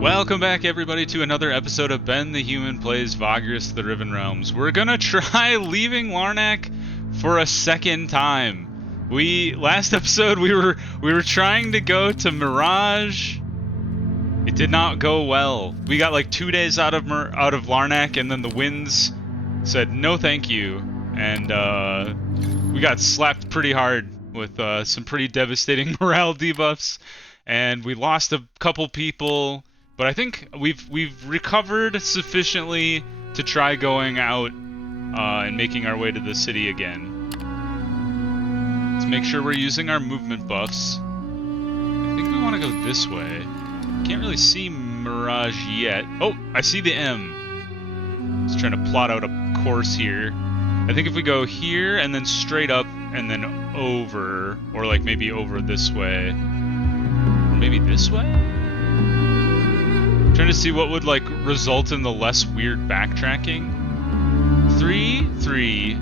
Welcome back, everybody, to another episode of Ben the Human Plays Vagrus the Riven Realms. We're gonna try leaving Larnak for a second time. Last episode we were trying to go to Mirage. It did not go well. We got like 2 days out of Larnak, and then the winds said no thank you, and we got slapped pretty hard with some pretty devastating morale debuffs, and we lost a couple people. But I think we've recovered sufficiently to try going out and making our way to the city again. Let's make sure we're using our movement buffs. I think we want to go this way. Can't really see Mirage yet. Oh, I see the M. Just trying to plot out a course here. I think if we go here and then straight up and then over, or like maybe over this way, or maybe this way? Trying to see what would like result in the less weird backtracking. 3, 3,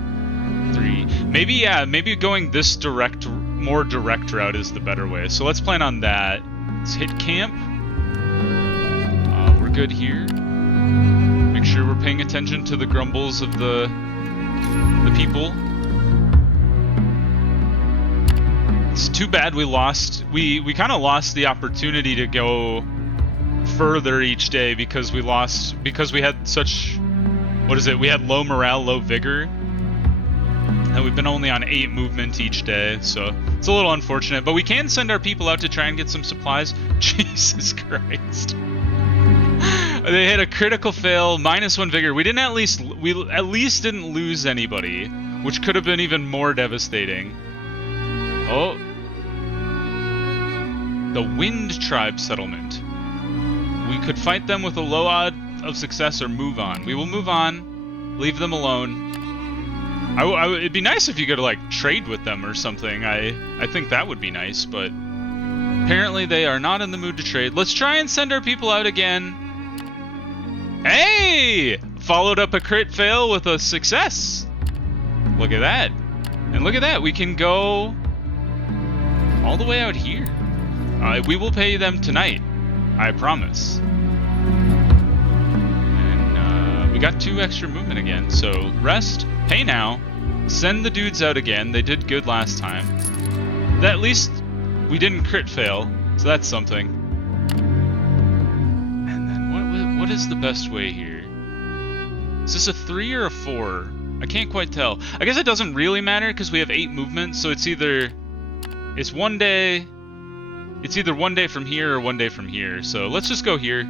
3. Maybe going this more direct route is the better way. So let's plan on that. Let's hit camp. We're good here. Make sure we're paying attention to the grumbles of the people. It's too bad we lost. We kind of lost the opportunity to go further each day because we had such, we had low morale, low vigor, and we've been only on 8 movement each day, so it's a little unfortunate, but we can send our people out to try and get some supplies. Jesus Christ. They had a critical fail, -1 vigor. We at least didn't lose anybody, which could have been even more devastating. Oh, the Wind Tribe settlement. We could fight them with a low odd of success or move on. We will move on, leave them alone. It'd be nice if you could like trade with them or something. I think that would be nice, but apparently they are not in the mood to trade. Let's try and send our people out again. Hey! Followed up a crit fail with a success. Look at that. And look at that, we can go all the way out here. We will pay them tonight. I promise. And we got 2 extra movement again, so rest, pay now, send the dudes out again. They did good last time. At least we didn't crit fail, so that's something. And then what is the best way here? Is this a 3 or a 4? I can't quite tell. I guess it doesn't really matter because we have 8 movement, so it's either one day. It's either 1 day from here or 1 day from here, so let's just go here.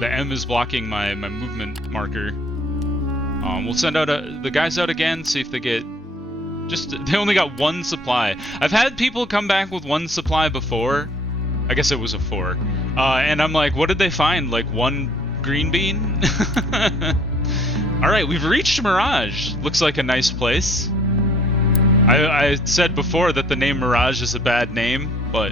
The M is blocking my movement marker. We'll send out the guys out again, see if they get... They only got 1 supply. I've had people come back with 1 supply before. I guess it was a 4. And I'm like, what did they find? Like 1 green bean? Alright, we've reached Mirage. Looks like a nice place. I said before that the name Mirage is a bad name, but,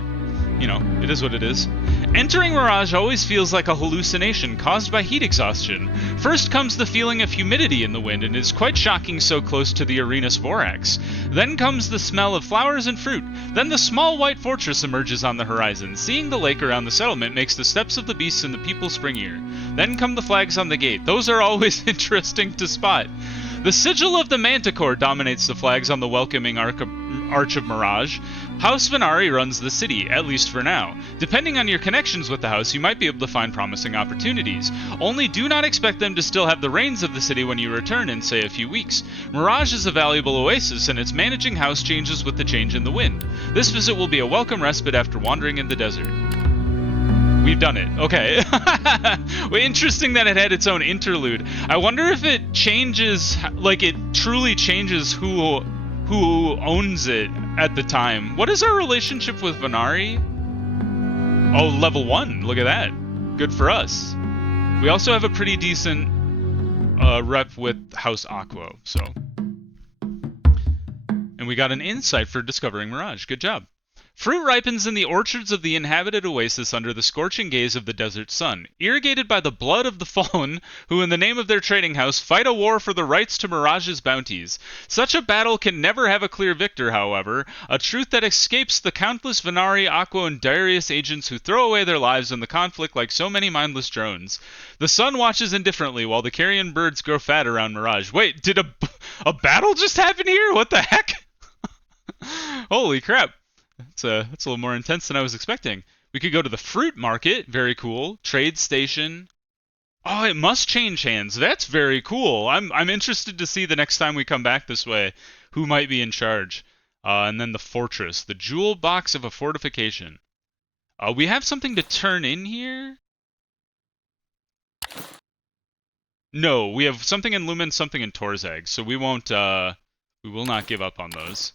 you know, it is what it is. Entering Mirage always feels like a hallucination caused by heat exhaustion. First comes the feeling of humidity in the wind, and it is quite shocking so close to the arena's borax. Then comes the smell of flowers and fruit. Then the small white fortress emerges on the horizon. Seeing the lake around the settlement makes the steps of the beasts and the people springier. Then come the flags on the gate. Those are always interesting to spot. The sigil of the Manticore dominates the flags on the welcoming Arch of Mirage. House Venari runs the city, at least for now. Depending on your connections with the house, you might be able to find promising opportunities. Only do not expect them to still have the reins of the city when you return in, say, a few weeks. Mirage is a valuable oasis, and its managing house changes with the change in the wind. This visit will be a welcome respite after wandering in the desert. We've done it. Okay. Well, interesting that it had its own interlude. I wonder if it changes, like it truly changes who owns it at the time. What is our relationship with Venari? Oh, level 1. Look at that. Good for us. We also have a pretty decent rep with House Aquo, so. And we got an insight for discovering Mirage. Good job. Fruit ripens in the orchards of the inhabited oasis under the scorching gaze of the desert sun, irrigated by the blood of the fallen, who in the name of their trading house fight a war for the rights to Mirage's bounties. Such a battle can never have a clear victor, however, a truth that escapes the countless Venari, Aqua, and Darius agents who throw away their lives in the conflict like so many mindless drones. The sun watches indifferently while the carrion birds grow fat around Mirage. Wait, did a battle just happen here? What the heck? Holy crap. That's a little more intense than I was expecting. We could go to the fruit market. Very cool. Trade station. Oh, it must change hands. That's very cool. I'm interested to see the next time we come back this way who might be in charge. And then the fortress. The jewel box of a fortification. We have something to turn in here? No, we have something in Lumen, something in Tor'Zag. So we won't, we will not give up on those.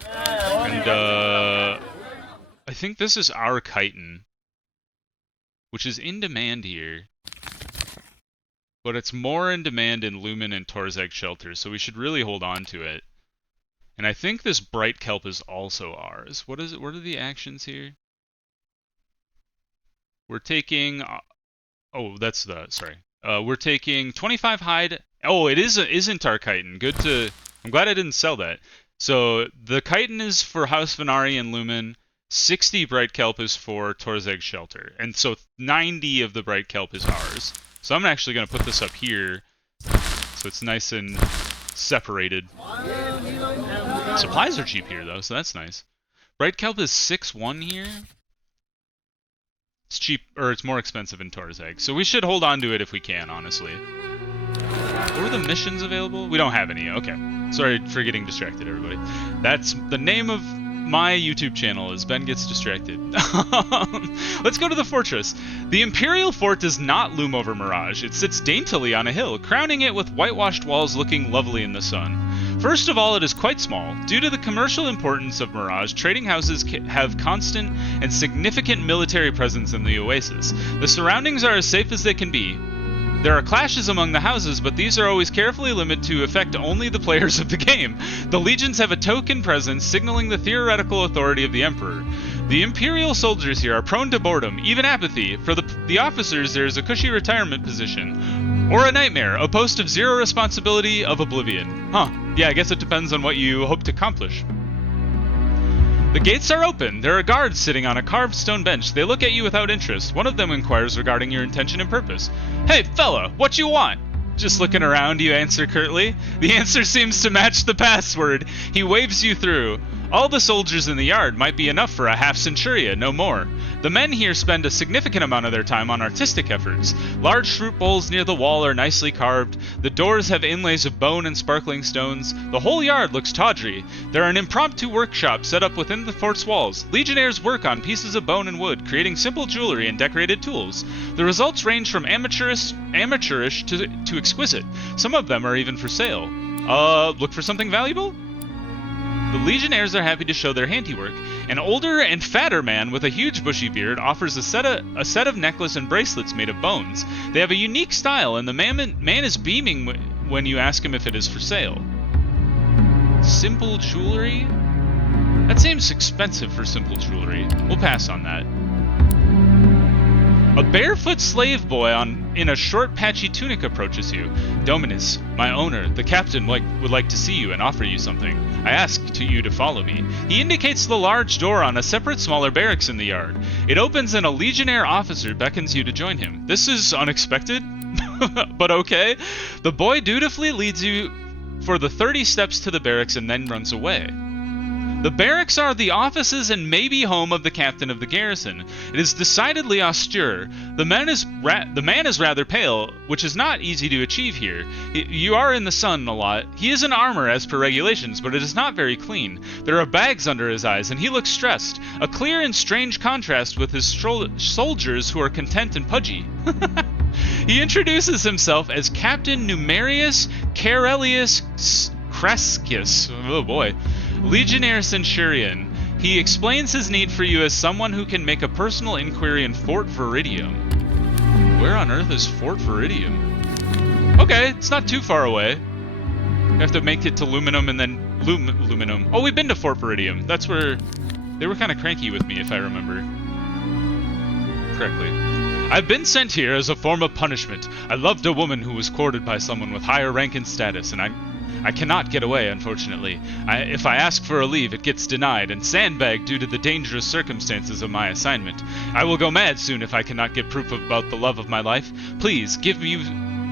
And, I think this is our chitin, which is in demand here. But it's more in demand in Lumen and Tor'Zag Shelter, so we should really hold on to it. And I think this bright kelp is also ours. What is it? What are the actions here? We're taking... oh, that's the... sorry. We're taking 25 hide... oh, it isn't our chitin. Good to... I'm glad I didn't sell that. So the chitin is for House Venari and Lumen. 60 bright kelp is for Tor'Zag Shelter. And so 90 of the bright kelp is ours. So I'm actually going to put this up here so it's nice and separated. Supplies are cheap here though, so that's nice. Bright kelp is 6-1 here. It's cheap, or it's more expensive in Tor'Zag. So we should hold on to it if we can, honestly. What are the missions available? We don't have any. Okay. Sorry for getting distracted, everybody. That's the name of my YouTube channel, is Ben Gets Distracted. Let's go to the fortress. The Imperial Fort does not loom over Mirage. It sits daintily on a hill, crowning it with whitewashed walls looking lovely in the sun. First of all, it is quite small. Due to the commercial importance of Mirage, trading houses have constant and significant military presence in the oasis. The surroundings are as safe as they can be. There are clashes among the houses, but these are always carefully limited to affect only the players of the game. The legions have a token presence, signaling the theoretical authority of the Emperor. The Imperial soldiers here are prone to boredom, even apathy. For the officers, there is a cushy retirement position. Or a nightmare, a post of zero responsibility of oblivion. Huh, yeah, I guess it depends on what you hope to accomplish. The gates are open. There are guards sitting on a carved stone bench. They look at you without interest. One of them inquires regarding your intention and purpose. Hey, fella, what you want? Just looking around, you answer curtly. The answer seems to match the password. He waves you through. All the soldiers in the yard might be enough for a half-centuria, no more. The men here spend a significant amount of their time on artistic efforts. Large fruit bowls near the wall are nicely carved. The doors have inlays of bone and sparkling stones. The whole yard looks tawdry. There are an impromptu workshop set up within the fort's walls. Legionnaires work on pieces of bone and wood, creating simple jewelry and decorated tools. The results range from amateurish to exquisite. Some of them are even for sale. Look for something valuable? The Legionnaires are happy to show their handiwork. An older and fatter man with a huge bushy beard offers a set of necklace and bracelets made of bones. They have a unique style, and the man is beaming when you ask him if it is for sale. Simple jewelry? That seems expensive for simple jewelry. We'll pass on that. A barefoot slave boy in a short patchy tunic approaches you. Dominus, my owner, the captain would like to see you and offer you something. I ask you to follow me. He indicates the large door on a separate smaller barracks in the yard. It opens and a legionnaire officer beckons you to join him. This is unexpected, but okay. The boy dutifully leads you for the 30 steps to the barracks and then runs away. The barracks are the offices and maybe home of the captain of the garrison. It is decidedly austere. The man is rather pale, which is not easy to achieve here. You are in the sun a lot. He is in armor as per regulations, but it is not very clean. There are bags under his eyes, and he looks stressed. A clear and strange contrast with his soldiers who are content and pudgy. He introduces himself as Captain Numerius Carelius Crescus. Oh boy. Legionnaire Centurion. He explains his need for you as someone who can make a personal inquiry in Fort Viridium. Where on earth is Fort Viridium? Okay, it's not too far away. We have to make it to Luminum and then Luminum. Oh, we've been to Fort Viridium. That's where They were kind of cranky with me, if I remember correctly. I've been sent here as a form of punishment. I loved a woman who was courted by someone with higher rank and status, and I cannot get away, unfortunately. If I ask for a leave, it gets denied and sandbagged due to the dangerous circumstances of my assignment. I will go mad soon if I cannot get proof about the love of my life. Please,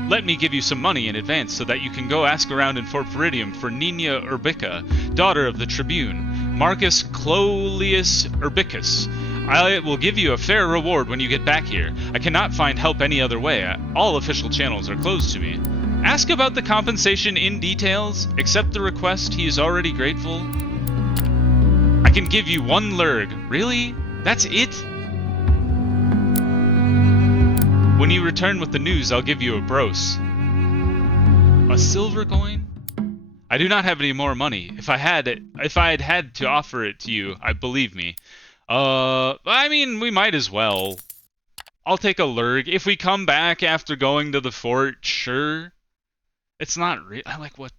let me give you some money in advance so that you can go ask around in Fort Viridium for Nina Urbica, daughter of the Tribune, Marcus Clolius Urbicus. I will give you a fair reward when you get back here. I cannot find help any other way. All official channels are closed to me. Ask about the compensation in details. Accept the request. He is already grateful. I can give you 1 lurg. Really? That's it? When you return with the news, I'll give you a brose. A silver coin? I do not have any more money. If I had had to offer it to you, believe me. I mean, we might as well. I'll take a lurg. If we come back after going to the fort, sure. It's not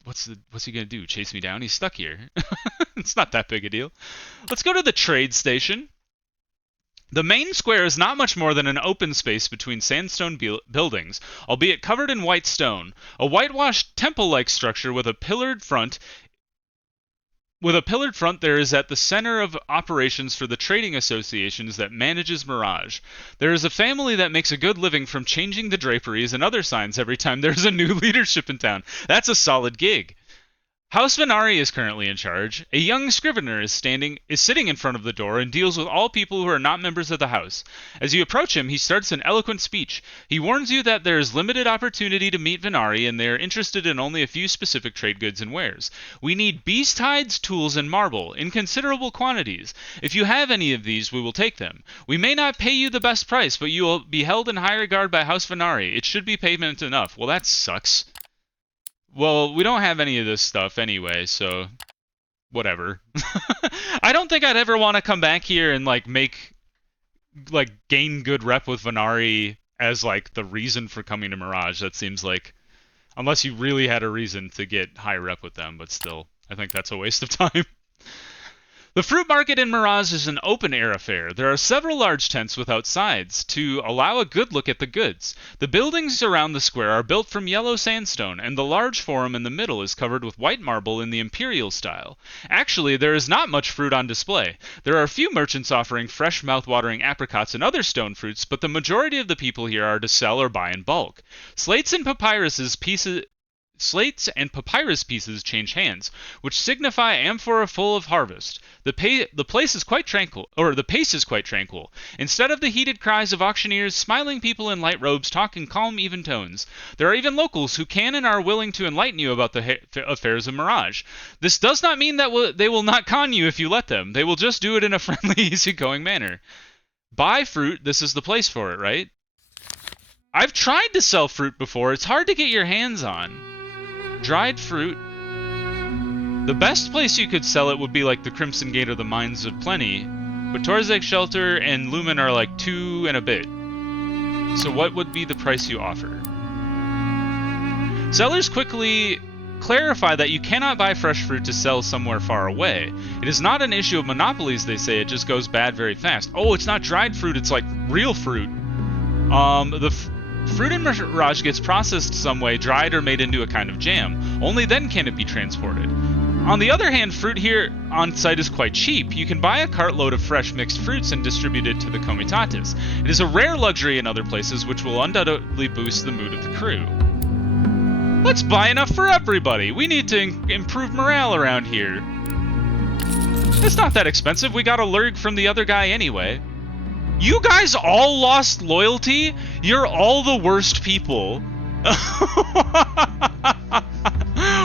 what's he gonna do? Chase me down? He's stuck here. It's not that big a deal. Let's go to the trade station. The main square is not much more than an open space between sandstone buildings, albeit covered in white stone. A whitewashed temple-like structure with a pillared front. There is at the center of operations for the trading associations that manages Mirage. There is a family that makes a good living from changing the draperies and other signs every time there's a new leadership in town. That's a solid gig. House Venari is currently in charge. A young scrivener is sitting in front of the door and deals with all people who are not members of the house. As you approach him, he starts an eloquent speech. He warns you that there is limited opportunity to meet Venari, and they are interested in only a few specific trade goods and wares. We need beast hides, tools, and marble, in considerable quantities. If you have any of these, we will take them. We may not pay you the best price, but you will be held in high regard by House Venari. It should be payment enough. Well, that sucks. Well, we don't have any of this stuff anyway, so whatever. I don't think I'd ever want to come back here and gain good rep with Venari as the reason for coming to Mirage. That seems like, unless you really had a reason to get high rep with them, but still, I think that's a waste of time. The fruit market in Mirage is an open-air affair. There are several large tents without sides to allow a good look at the goods. The buildings around the square are built from yellow sandstone, and the large forum in the middle is covered with white marble in the imperial style. Actually, there is not much fruit on display. There are a few merchants offering fresh, mouth-watering apricots and other stone fruits, but the majority of the people here are to sell or buy in bulk. Slates and papyrus pieces change hands, which signify amphora full of harvest. The pace is quite tranquil. Instead of the heated cries of auctioneers, smiling people in light robes talk in calm, even tones. There are even locals who can and are willing to enlighten you about the affairs of Mirage. This does not mean that they will not con you if you let them. They will just do it in a friendly, easygoing manner. Buy fruit. This is the place for it, right? I've tried to sell fruit before. It's hard to get your hands on. Dried fruit. The best place you could sell it would be the Crimson Gate or the Mines of Plenty, but Tor'Zag Shelter and Lumen are 2 and a bit. So what would be the price you offer? Sellers quickly clarify that you cannot buy fresh fruit to sell somewhere far away. It is not an issue of monopolies, they say. It just goes bad very fast. Oh, it's not dried fruit, it's real fruit. Fruit in Mirage gets processed some way, dried or made into a kind of jam. Only then can it be transported. On the other hand, fruit here on site is quite cheap. You can buy a cartload of fresh mixed fruits and distribute it to the comitatus. It is a rare luxury in other places, which will undoubtedly boost the mood of the crew. Let's buy enough for everybody. We need to improve morale around here. It's not that expensive. We got a lurg from the other guy anyway. You guys all lost loyalty? You're all the worst people.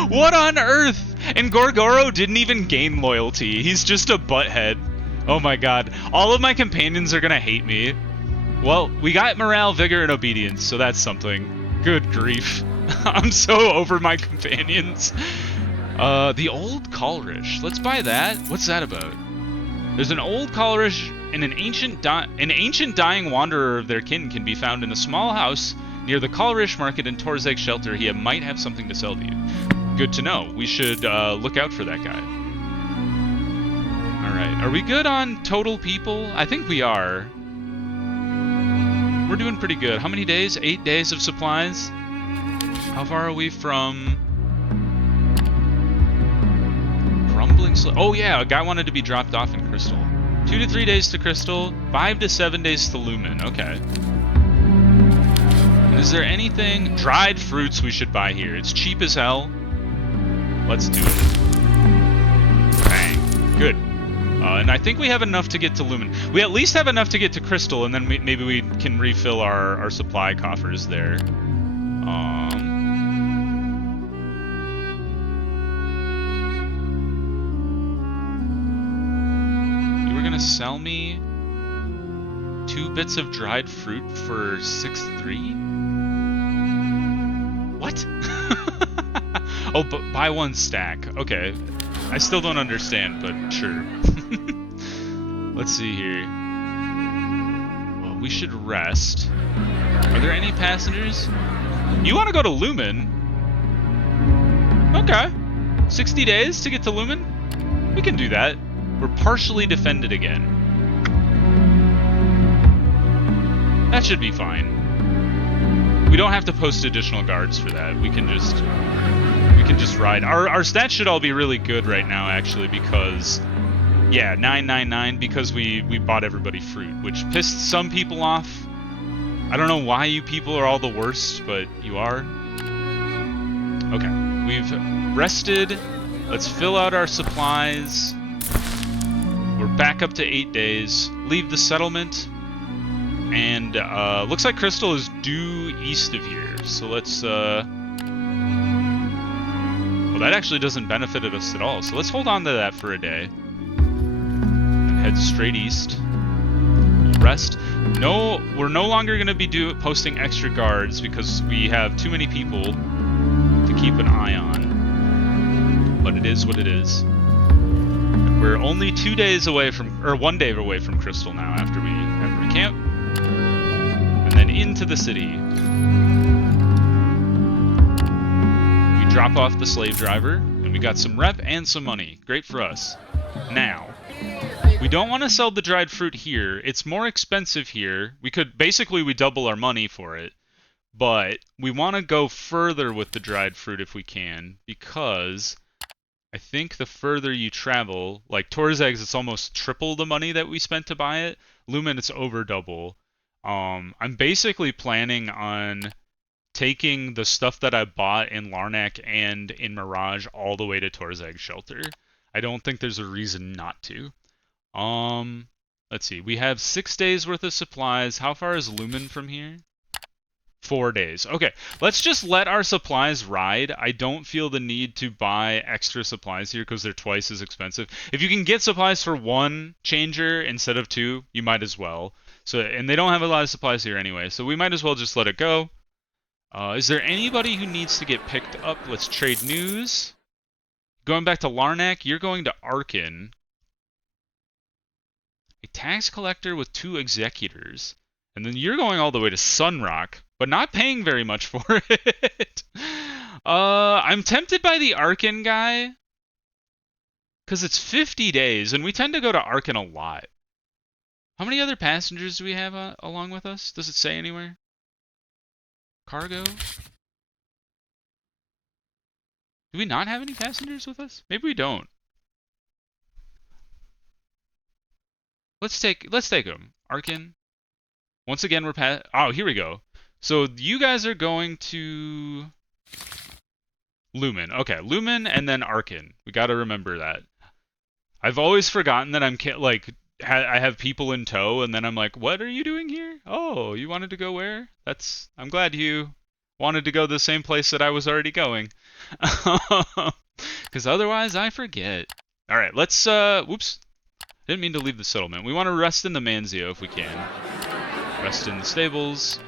What on earth? And Gorgoro didn't even gain loyalty. He's just a butthead. Oh my god. All of my companions are gonna hate me. Well, we got morale, vigor, and obedience, so that's something. Good grief. I'm so over my companions. The old Kalrish. Let's buy that. What's that about? There's an old Kalrish and an ancient dying wanderer of their kin can be found in a small house near the Kalrish market in Tor'Zag Shelter. He might have something to sell to you. Good to know. We should look out for that guy. Alright, Are we good on total people? I think we are. We're doing pretty good. How many days? 8 days of supplies? How far are we from... Crumbling Slope? Oh yeah, a guy wanted to be dropped off in Crystal. 2 to 3 days to Crystal, 5 to 7 days to Lumen. Okay. Is there anything... Dried fruits we should buy here. It's cheap as hell. Let's do it. Bang. Good. And I think we have enough to get to Lumen. We at least have enough to get to Crystal, and then maybe we can refill our supply coffers there. You were gonna sell me 2 bits of dried fruit for 6.3? What? Oh, but buy 1 stack. Okay. I still don't understand, but sure. Let's see here. Well, we should rest. Are there any passengers? You want to go to Lumen? Okay. 60 days to get to Lumen? We can do that. We're partially defended again. That should be fine. We don't have to post additional guards for that. We can just ride. Our stats should all be really good right now, actually, because yeah, 999 because we bought everybody fruit, which pissed some people off. I don't know why you people are all the worst, but you are. Okay, we've rested. Let's fill out our supplies. We're back up to 8 days. Leave the settlement. And looks like Crystal is due east of here. So let's well, that actually doesn't benefit us at all. So let's hold on to that for a day. And head straight east. We'll rest. No, we're no longer going to be posting extra guards because we have too many people to keep an eye on. But it is what it is. And we're only 2 days away from, or 1 day away from Crystal now after we camp. And then into the city. We drop off the slave driver, and we got some rep and some money. Great for us. Now, we don't want to sell the dried fruit here. It's more expensive here. We double our money for it. But we want to go further with the dried fruit if we can, because I think the further you travel, like Tor'Zag's, it's almost triple the money that we spent to buy it. Lumen, it's over double. I'm basically planning on taking the stuff that I bought in Larnak and in Mirage all the way to Tor'Zag Shelter. I don't think there's a reason not to. Let's see. We have 6 days worth of supplies. How far is Lumen from here? 4 days. Okay, let's just let our supplies ride. I don't feel the need to buy extra supplies here because they're twice as expensive. If you can get supplies for 1 changer instead of 2, you might as well. So, and they don't have a lot of supplies here anyway, so we might as well just let it go. Is there anybody who needs to get picked up? Let's trade news. Going back to Larnak, you're going to Arcane. A tax collector with 2 executors. And then you're going all the way to Sunrock, but not paying very much for it. I'm tempted by the Arcane guy, because it's 50 days, and we tend to go to Arcane a lot. How many other passengers do we have along with us? Does it say anywhere? Cargo? Do we not have any passengers with us? Maybe we don't. Let's take them. Arcane. Once again, we're oh, here we go. So you guys are going to Lumen. Okay, Lumen and then Arcane. We got to remember that. I've always forgotten that I have people in tow, and then I'm like, what are you doing here? Oh, you wanted to go where? I'm glad you wanted to go the same place that I was already going. Because otherwise I forget. Alright, let's, whoops. Didn't mean to leave the settlement. We want to rest in the Manzio if we can. Rest in the stables.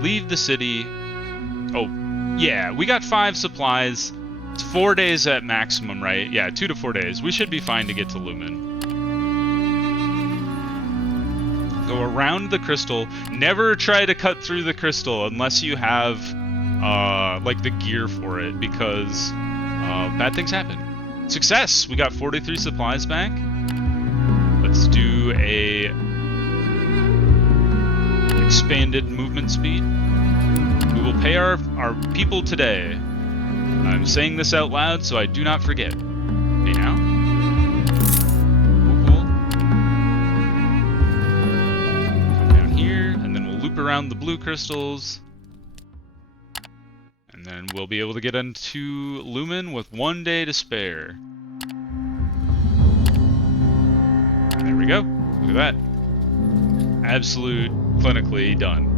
Leave the city. Oh, yeah, we got 5 supplies. It's 4 days at maximum, right? Yeah, 2 to 4 days. We should be fine to get to Lumen. Go around the crystal. Never try to cut through the crystal unless you have, like, the gear for it, because bad things happen. Success! We got 43 supplies back. Let's do a expanded movement speed. We will pay our people today. I'm saying this out loud so I do not forget. Okay, now. Cool. Come down here, and then we'll loop around the blue crystals. And then we'll be able to get into Lumen with 1 day to spare. And there we go. Look at that. Absolute clinically done.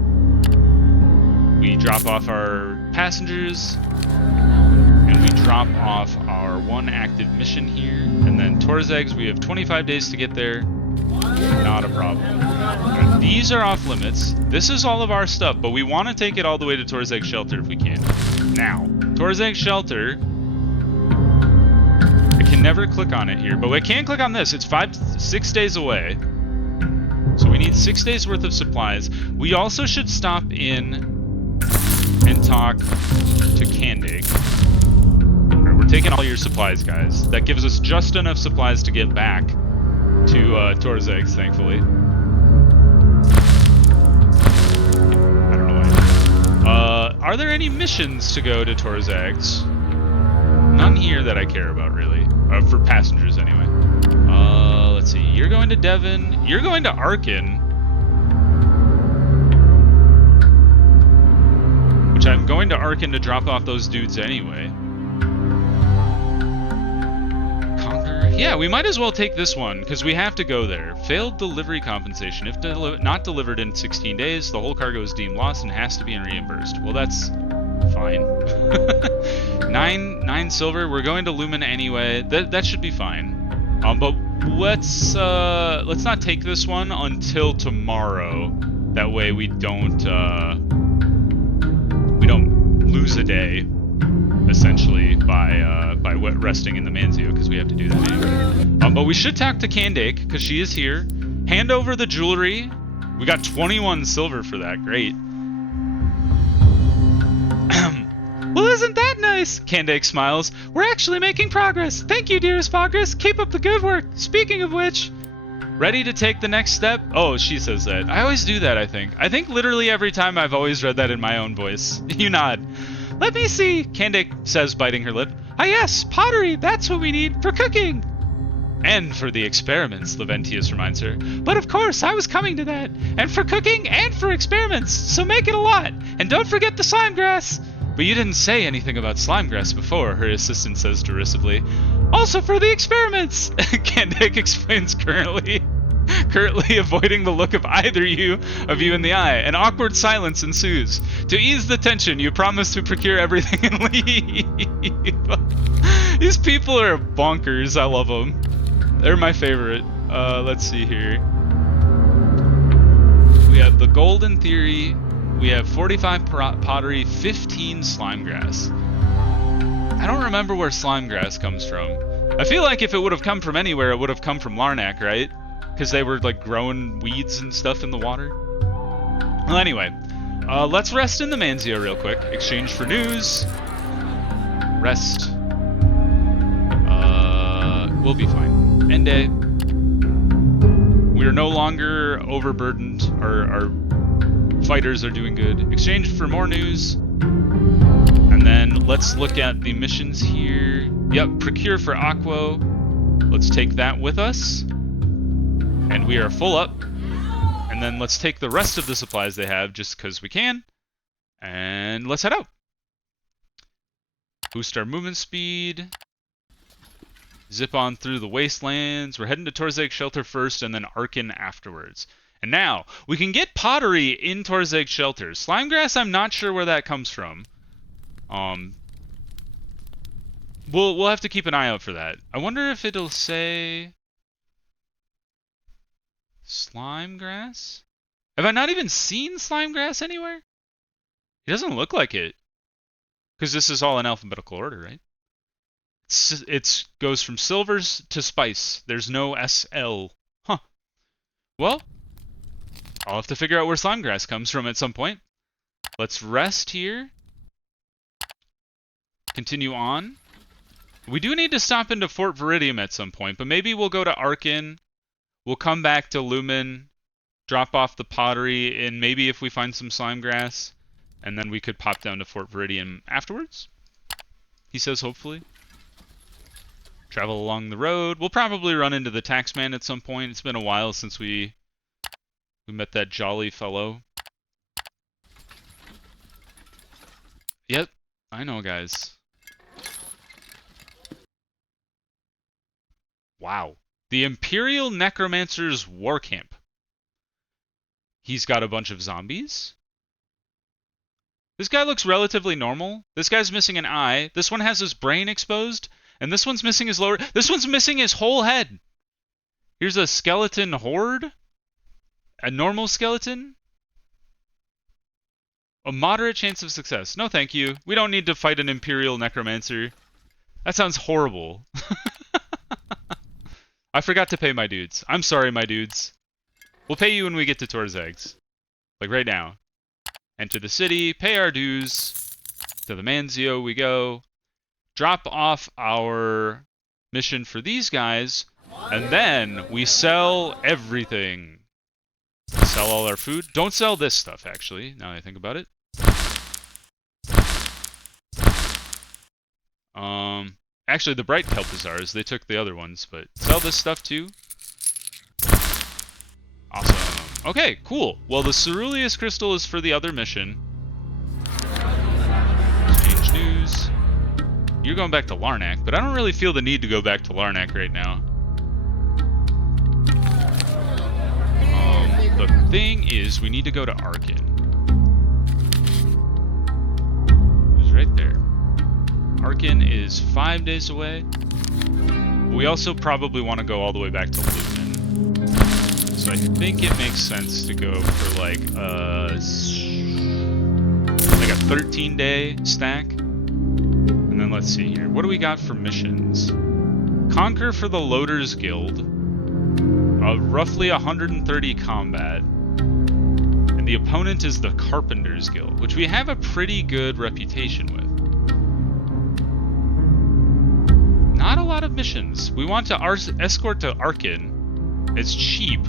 We drop off our passengers, and we drop off our 1 active mission here. And then Tor'Zag's, we have 25 days to get there. Not a problem. Right, these are off limits. This is all of our stuff, but we want to take it all the way to Tor'Zag Shelter if we can. Now, Tor'Zag Shelter, I can never click on it here, but we can click on this. It's 6 days away. So we need 6 days worth of supplies. We also should stop in and talk to Candig. Right, we're taking all your supplies, guys. That gives us just enough supplies to get back to Tor'Zag's, thankfully. I don't know why. Are there any missions to go to Tor'Zag's? None here that I care about, really. For passengers, anyway. Let's see. You're going to Devon. You're going to Arcane. Which I'm going to Arcane to drop off those dudes anyway. Conquer. Yeah, we might as well take this one, because we have to go there. Failed delivery compensation. If not delivered in 16 days, the whole cargo is deemed lost and has to be reimbursed. Well, that's fine. 9 silver. We're going to Lumen anyway. That should be fine. But let's not take this one until tomorrow. That way we don't lose a day, essentially, by resting in the Manzio, because we have to do that anyway. But we should talk to Candig, because she is here. Hand over the jewelry. We got 21 silver for that. Great. Well, isn't that nice? Candig smiles. We're actually making progress. Thank you, dearest Vagrus. Keep up the good work. Speaking of which, ready to take the next step? Oh, she says that. I always do that, I think. I think literally every time I've always read that in my own voice. You nod. Let me see, Candig says, biting her lip. Ah yes, pottery, that's what we need for cooking. And for the experiments, Leventius reminds her. But of course, I was coming to that. And for cooking and for experiments, so make it a lot. And don't forget the slime grass. But you didn't say anything about slime grass before, her assistant says derisively. Also for the experiments, Candig explains currently avoiding the look of either of you in the eye. An awkward silence ensues. To ease the tension, you promise to procure everything and leave. These people are bonkers. I love them. They're my favorite. Let's see here. We have the golden theory. We have 45 pottery, 15 slime grass. I don't remember where slime grass comes from. I feel like if it would have come from anywhere, it would have come from Larnak, right? Because they were like growing weeds and stuff in the water. Well, anyway, let's rest in the Manzio real quick. Exchange for news. Rest. We'll be fine. End day. We are no longer overburdened. Our fighters are doing good. Exchange for more news. And then let's look at the missions here. Yep, procure for Aquo. Let's take that with us. And we are full up. And then let's take the rest of the supplies they have just because we can. And let's head out. Boost our movement speed. Zip on through the wastelands. We're heading to Tor'Zag Shelter first and then Arcane afterwards. And now, we can get pottery in Tor'Zag Shelter. Slimegrass, I'm not sure where that comes from. We'll have to keep an eye out for that. I wonder if it'll say Slimegrass? Have I not even seen Slimegrass anywhere? It doesn't look like it. Because this is all in alphabetical order, right? It goes from silvers to spice. There's no SL. Huh. Well, I'll have to figure out where Slimegrass comes from at some point. Let's rest here. Continue on. We do need to stop into Fort Viridium at some point, but maybe we'll go to Arcane. We'll come back to Lumen, drop off the pottery, and maybe if we find some slime grass, and then we could pop down to Fort Viridian afterwards. He says hopefully. Travel along the road. We'll probably run into the taxman at some point. It's been a while since we met that jolly fellow. Yep, I know, guys. Wow. The Imperial Necromancer's War Camp. He's got a bunch of zombies. This guy looks relatively normal. This guy's missing an eye. This one has his brain exposed. And this one's missing his lower... This one's missing his whole head. Here's a skeleton horde. A normal skeleton. A moderate chance of success. No, thank you. We don't need to fight an Imperial Necromancer. That sounds horrible. I forgot to pay my dudes. I'm sorry, my dudes. We'll pay you when we get to Tor'Zag's. Like right now. Enter the city, pay our dues. To the Manzio we go. Drop off our mission for these guys. And then we sell everything. Sell all our food. Don't sell this stuff, actually, now that I think about it. Actually, the bright kelp is ours. They took the other ones, but sell this stuff too. Awesome. Okay, cool. Well, the Ceruleus crystal is for the other mission. Exchange news. You're going back to Larnak, but I don't really feel the need to go back to Larnak right now. The thing is, we need to go to Arcane. It's right there. Arcane is 5 days away. We also probably want to go all the way back to Lumen. So I think it makes sense to go for like a 13-day stack. And then let's see here. What do we got for missions? Conquer for the Loaders Guild. Roughly 130 combat. And the opponent is the Carpenters Guild, which we have a pretty good reputation with. Not a lot of missions. We want to escort to Arcane. It's cheap.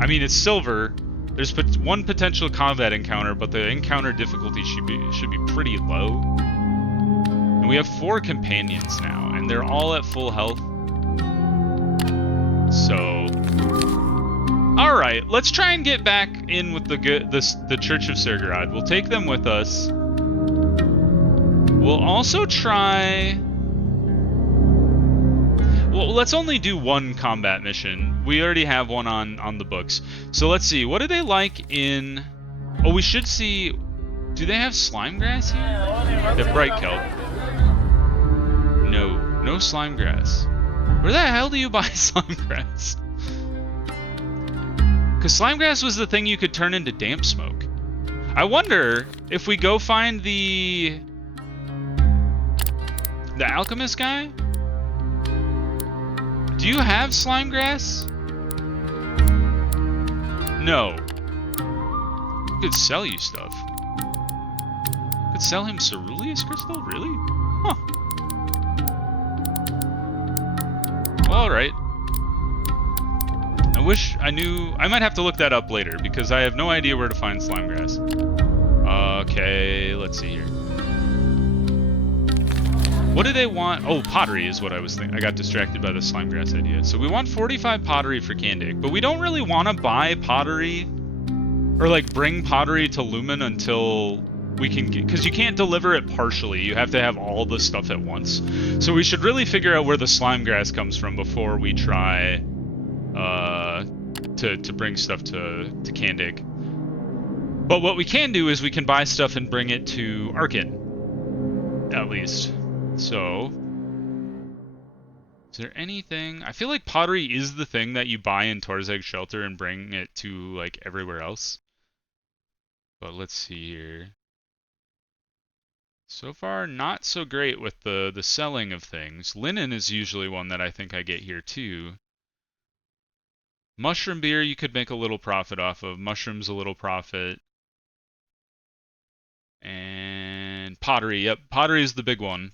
I mean, it's silver. There's one potential combat encounter, but the encounter difficulty should be pretty low. And we have 4 companions now, and they're all at full health. So, all right, let's try and get back in with the Church of Sergorod. We'll take them with us. We'll also try. Well, let's only do one combat mission. We already have one on the books. So let's see. What do they like in? Oh, we should see. Do they have slime grass here? They have bright kelp. No slime grass. Where the hell do you buy slime grass? Because slime grass was the thing you could turn into damp smoke. I wonder if we go find the alchemist guy? Do you have slime grass? No. Could sell you stuff. Could sell him Ceruleus crystal? Really? Huh. Alright. I wish I knew. I might have to look that up later because I have no idea where to find slime grass. Okay, let's see here. What do they want? Oh, pottery is what I was thinking. I got distracted by the slime grass idea. So we want 45 pottery for Candic, but we don't really want to buy pottery or like bring pottery to Lumen until we can get, because you can't deliver it partially. You have to have all the stuff at once. So we should really figure out where the slime grass comes from before we try to bring stuff to Candic. But what we can do is we can buy stuff and bring it to Arcane, at least. So, is there anything? I feel like pottery is the thing that you buy in Tor'Zag Shelter and bring it to like everywhere else. But let's see here. So far, not so great with the selling of things. Linen is usually one that I think I get here too. Mushroom beer you could make a little profit off of. Mushrooms a little profit. And pottery. Yep, pottery is the big one.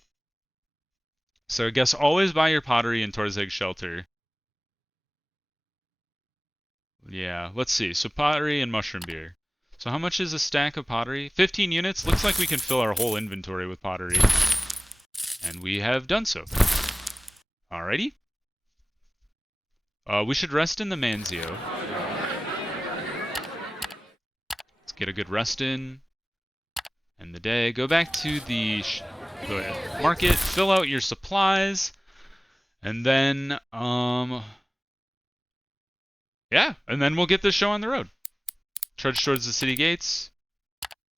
So I guess always buy your pottery in Tor'Zag Shelter. Yeah, let's see. So pottery and mushroom beer. So how much is a stack of pottery? 15 units? Looks like we can fill our whole inventory with pottery. And we have done so. Alrighty. We should rest in the Manzio. Let's get a good rest in. End the day. Go back to the market, fill out your supplies, and then, yeah, and then we'll get this show on the road. Trudge towards the city gates,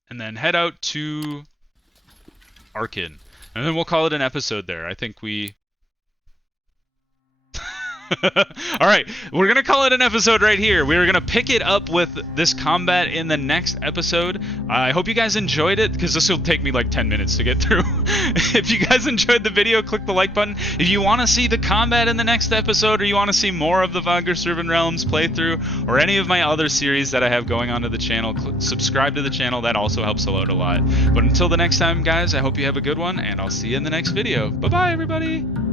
and then head out to Arcane. And then we'll call it an episode there. I think we... Alright, we're going to call it an episode right here. We're going to pick it up with this combat in the next episode. I hope you guys enjoyed it, because this will take me like 10 minutes to get through. If you guys enjoyed the video, click the like button. If you want to see the combat in the next episode, or you want to see more of the Vagrus Riven Realms playthrough, or any of my other series that I have going on to the channel, subscribe to the channel. That also helps a lot. But until the next time, guys, I hope you have a good one, and I'll see you in the next video. Bye-bye, everybody!